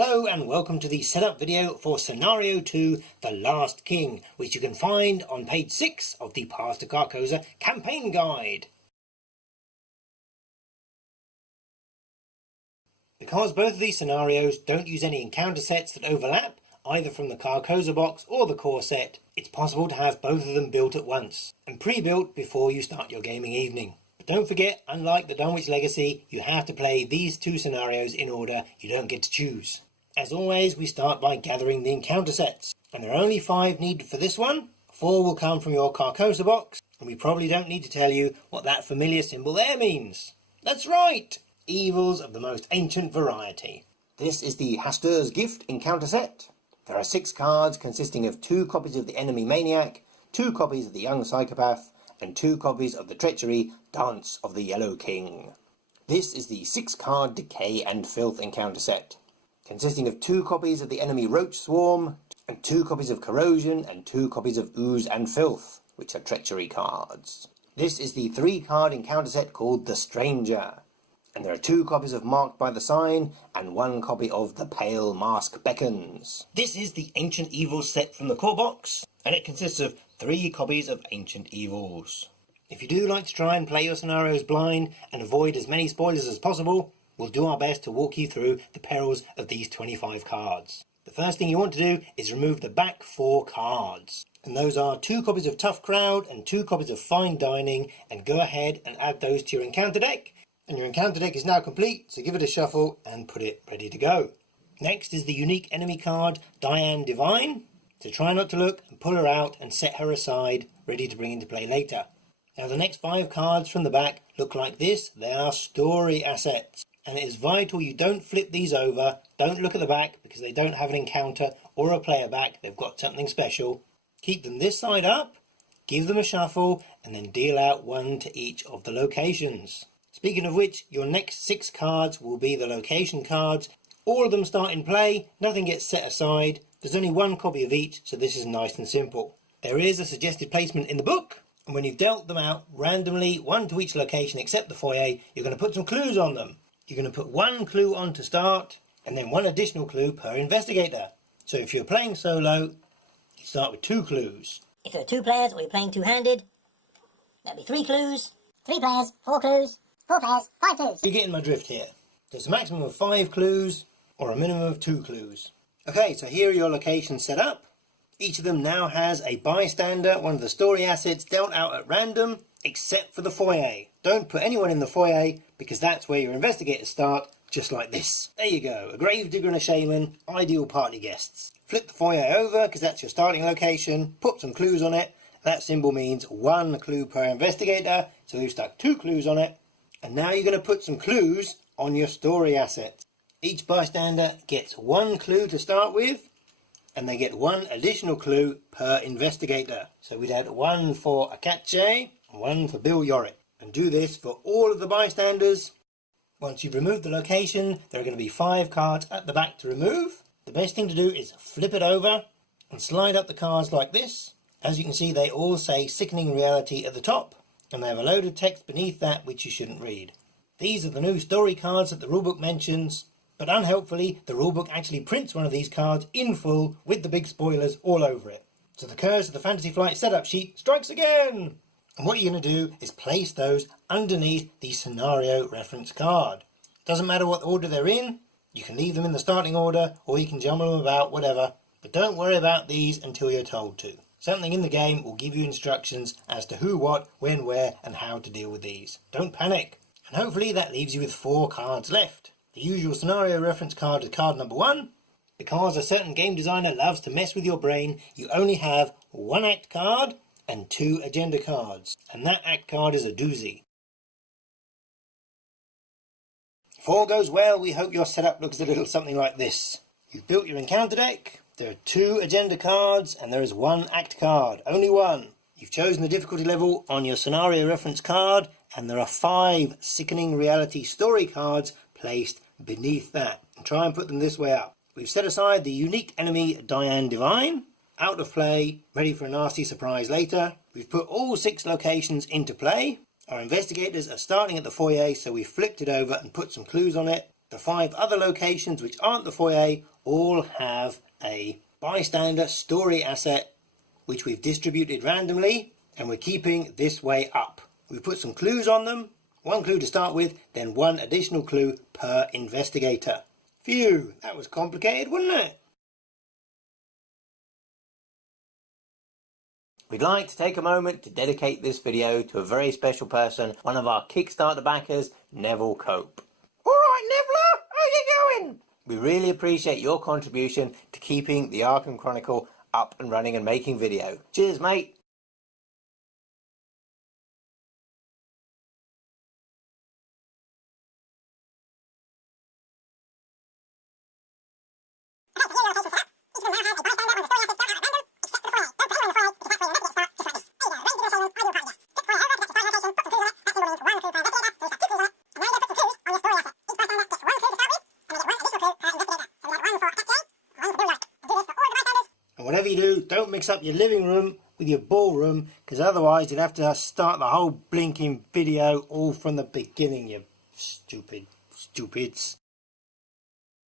Hello and welcome to the setup video for Scenario 2, The Last King, which you can find on page 6 of the Path to Carcosa Campaign Guide. Because both of these scenarios don't use any encounter sets that overlap, either from the Carcosa box or the core set, it's possible to have both of them built at once, and pre-built before you start your gaming evening. But don't forget, unlike the Dunwich Legacy, you have to play these two scenarios in order, you don't get to choose. As always, we start by gathering the encounter sets, and there are only 5 needed for this one. 4 will come from your Carcosa box, and we probably don't need to tell you what that familiar symbol there means. That's right! Evils of the most ancient variety. This is the Hastur's Gift encounter set. There are 6 cards consisting of 2 copies of the Enemy Maniac, 2 copies of the Young Psychopath, and 2 copies of the Treachery Dance of the Yellow King. This is the 6-card Decay and Filth encounter set, consisting of 2 copies of the Enemy Roach Swarm, and 2 copies of Corrosion, and 2 copies of Ooze and Filth, which are Treachery cards. This is the 3-card encounter set called The Stranger, and there are 2 copies of Marked by the Sign, and 1 copy of The Pale Mask Beckons. This is the Ancient Evils set from the core box, and it consists of 3 copies of Ancient Evils. If you do like to try and play your scenarios blind, and avoid as many spoilers as possible, we'll do our best to walk you through the perils of these 25 cards. The first thing you want to do is remove the back 4 cards. And those are 2 copies of Tough Crowd and 2 copies of Fine Dining, and go ahead and add those to your encounter deck. And your encounter deck is now complete, so give it a shuffle and put it ready to go. Next is the unique enemy card, Diane Divine. So try not to look and pull her out and set her aside, ready to bring into play later. Now the next 5 cards from the back look like this. They are story assets. And it is vital you don't flip these over, don't look at the back because they don't have an encounter or a player back, they've got something special. Keep them this side up, give them a shuffle, and then deal out 1 to each of the locations. Speaking of which, your next 6 cards will be the location cards. All of them start in play, nothing gets set aside, there's only 1 copy of each, so this is nice and simple. There is a suggested placement in the book, and when you've dealt them out randomly, 1 to each location except the foyer, you're going to put some clues on them. You're going to put 1 clue on to start, and then 1 additional clue per investigator. So if you're playing solo, you start with 2 clues. If there are 2 players or you're playing two-handed, that'd be 3 clues. 3 players, 4 clues. 4 players, 5 clues. You're getting my drift here. There's a maximum of 5 clues, or a minimum of 2 clues. Okay, so here are your locations set up. Each of them now has a bystander, one of the story assets dealt out at random, except for the foyer. Don't put anyone in the foyer, because that's where your investigators start, just like this. There you go, a gravedigger and a shaman, ideal party guests. Flip the foyer over, because that's your starting location, put some clues on it. That symbol means 1 clue per investigator, so we've stuck 2 clues on it. And now you're going to put some clues on your story assets. Each bystander gets 1 clue to start with, and they get 1 additional clue per investigator. So we'd add 1 for Akache, and 1 for Bill Yorick. And do this for all of the bystanders. Once you've removed the location, there are going to be 5 cards at the back to remove. The best thing to do is flip it over and slide up the cards like this. As you can see, they all say Sickening Reality at the top, and they have a load of text beneath that which you shouldn't read. These are the new story cards that the rulebook mentions, but unhelpfully, the rulebook actually prints one of these cards in full with the big spoilers all over it. So the curse of the Fantasy Flight setup sheet strikes again! And what you're going to do is place those underneath the scenario reference card. Doesn't matter what order they're in, you can leave them in the starting order or you can jumble them about, whatever. But don't worry about these until you're told to. Something in the game will give you instructions as to who, what, when, where and how to deal with these. Don't panic. And hopefully that leaves you with 4 cards left. The usual scenario reference card is card number 1. Because a certain game designer loves to mess with your brain, you only have 1 act card and 2 agenda cards, and that act card is a doozy. If all goes well, we hope your setup looks a little something like this. You've built your encounter deck, there are 2 agenda cards, and there is 1 act card, only 1. You've chosen the difficulty level on your scenario reference card, and there are 5 Sickening Reality story cards placed beneath that. And try and put them this way up. We've set aside the unique enemy Diane Divine, out of play, ready for a nasty surprise later. We've put all 6 locations into play. Our investigators are starting at the foyer, so we've flipped it over and put some clues on it. The 5 other locations which aren't the foyer all have a bystander story asset which we've distributed randomly, and we're keeping this way up. We've put some clues on them, 1 clue to start with, then 1 additional clue per investigator. Phew, that was complicated, wasn't it? We'd like to take a moment to dedicate this video to a very special person, one of our Kickstarter backers, Neville Cope. Alright Neville, how you going? We really appreciate your contribution to keeping the Arkham Chronicle up and running and making video. Cheers mate! And whatever you do, don't mix up your living room with your ballroom, because otherwise you'd have to start the whole blinking video all from the beginning, you stupids.